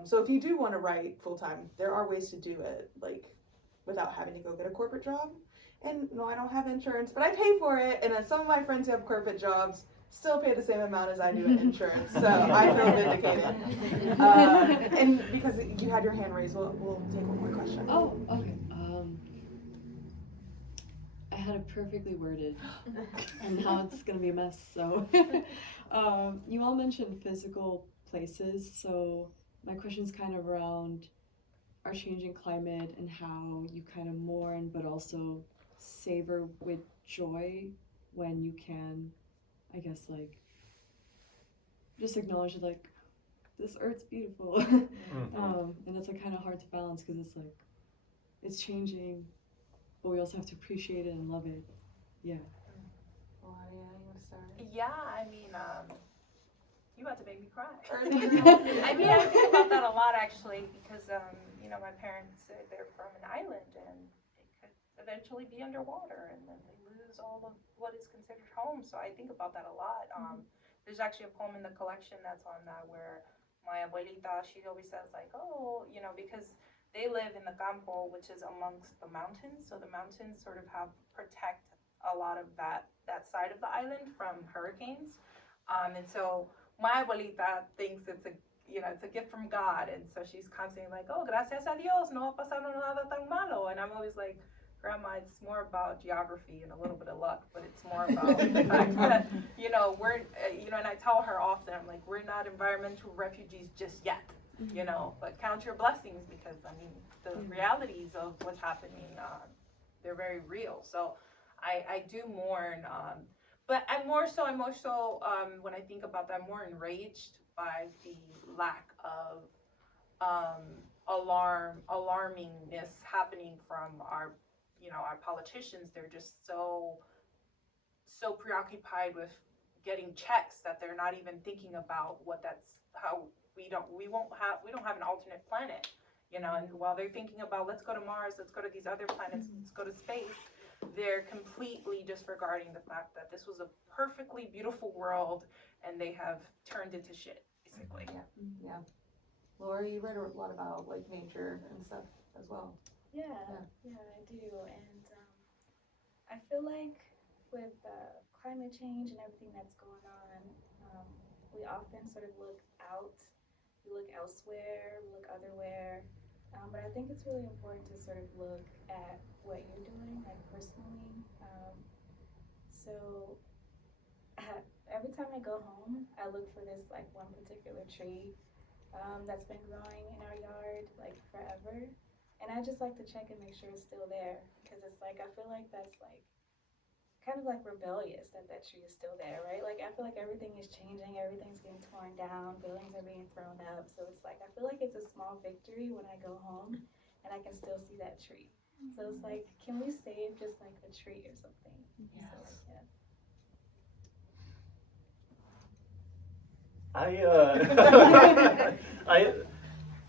So if you do want to write full-time, there are ways to do it, like without having to go get a corporate job. And no, I don't have insurance, but I pay for it. And then some of my friends who have corporate jobs still pay the same amount as I do in insurance. So I feel vindicated. And because you had your hand raised, we'll take one more question. Oh, okay. I had it perfectly worded, and now it's gonna be a mess. So, you all mentioned physical places. So my question's kind of around our changing climate and how you kind of mourn, but also savor with joy when you can, I guess, like just acknowledge like this earth's beautiful. And it's like kind of hard to balance because it's like it's changing, but we also have to appreciate it and love it. Yeah. Melania, you want to start? Yeah, I mean, you about to make me cry. I mean, I think about that a lot actually because, you know, my parents, they're from an island and it could eventually be underwater and then they lose all of what is considered home. So I think about that a lot. There's actually a poem in the collection that's on that where my abuelita, she always says like, oh, you know, because they live in the campo, which is amongst the mountains. So the mountains sort of protect a lot of that side of the island from hurricanes. And so my abuelita thinks it's a gift from God. And so she's constantly like, oh, gracias a Dios, no ha pasado nada tan malo. And I'm always like, Grandma, it's more about geography and a little bit of luck, but it's more about the fact that, you know, we're, you know, and I tell her often, I'm like, we're not environmental refugees just yet. You know, but count your blessings because I mean the realities of what's happening, they're very real. So I do mourn, but I'm more so emotional when I think about that. I'm more enraged by the lack of alarmingness happening from our politicians. They're just so preoccupied with getting checks that they're not even thinking about how we don't have an alternate planet, you know, and while they're thinking about let's go to Mars, let's go to these other planets, let's go to space, they're completely disregarding the fact that this was a perfectly beautiful world and they have turned it to shit, basically. Yeah. Laura, you read a lot about like nature and stuff as well. Yeah, I do. And I feel like with climate change and everything that's going on, we often sort of look out, we look elsewhere, we look otherwhere. But I think it's really important to sort of look at what you're doing, like personally. So every time I go home, I look for this like one particular tree that's been growing in our yard like forever. And I just like to check and make sure it's still there because it's like, I feel like that's like kind of like rebellious that tree is still there, right? Like I feel like everything is changing, everything's getting torn down, buildings are being thrown up. So it's like, I feel like it's a small victory when I go home and I can still see that tree. So it's like, can we save just like a tree or something? Yes. So,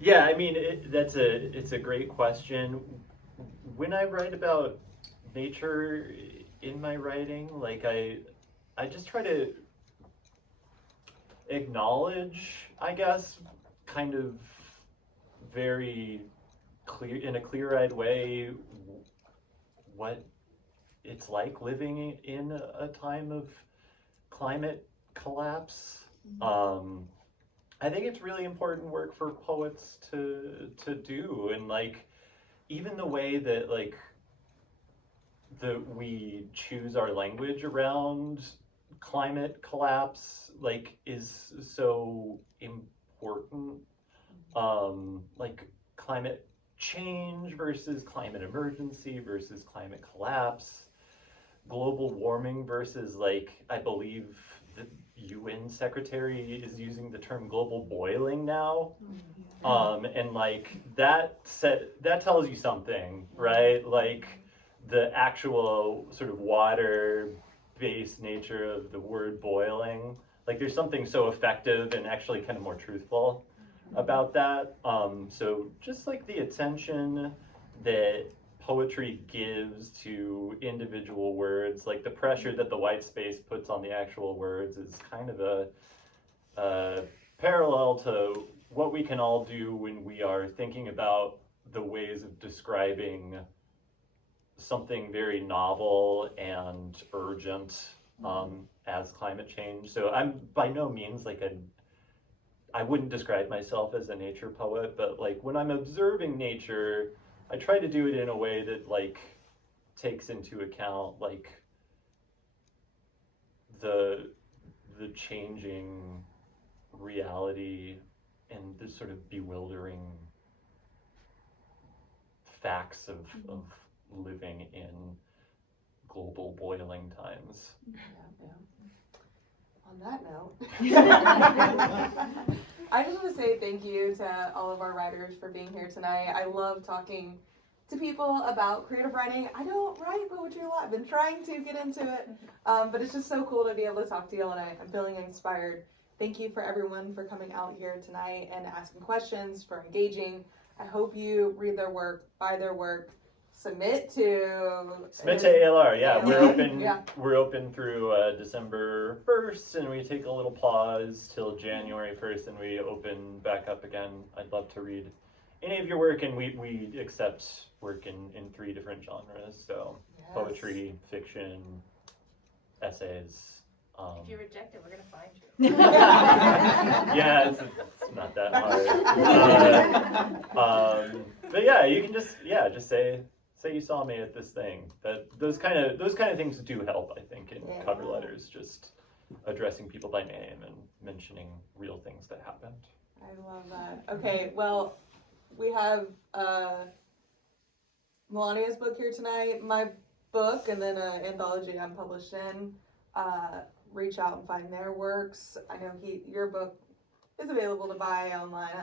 yeah. I mean, it's a great question. When I write about nature in my writing, like I just try to acknowledge, I guess, kind of very clear, in a clear-eyed way, what it's like living in a time of climate collapse. I think it's really important work for poets to do, and like even the way that like we choose our language around climate collapse like is so important. Like climate change versus climate emergency versus climate collapse, global warming versus like I believe the UN secretary is using the term global boiling now. And like that tells you something, right? Like the actual sort of water-based nature of the word boiling, like there's something so effective and actually kind of more truthful about that. So just like the attention that poetry gives to individual words, like the pressure that the white space puts on the actual words is kind of a parallel to what we can all do when we are thinking about the ways of describing something very novel and urgent as climate change. So I'm by no means like I wouldn't describe myself as a nature poet, but like when I'm observing nature, I try to do it in a way that like takes into account like the changing reality and the sort of bewildering facts of living in global boiling times. On that note, I just want to say thank you to all of our writers for being here tonight. I love talking to people about creative writing. I don't write poetry a lot. I've been trying to get into it, but it's just so cool to be able to talk to you, and I'm feeling inspired. Thank you for everyone for coming out here tonight and asking questions, for engaging. I hope you read their work, buy their work, submit to ALR. Yeah, ALR. we're open. Yeah. We're open through December 1st, and we take a little pause till January 1st, and we open back up again. I'd love to read any of your work, and we accept work in 3 different genres. So poetry, fiction, essays. If you reject it, we're gonna find you. Yeah, it's not that hard. But yeah, you can just say you saw me at this thing. That those kind of things do help, I think, in cover letters, just addressing people by name and mentioning real things that happened. I love that. Okay, well, we have Melania's book here tonight, my book, and then an anthology I'm published in. Reach out and find their works. I know your book is available to buy online at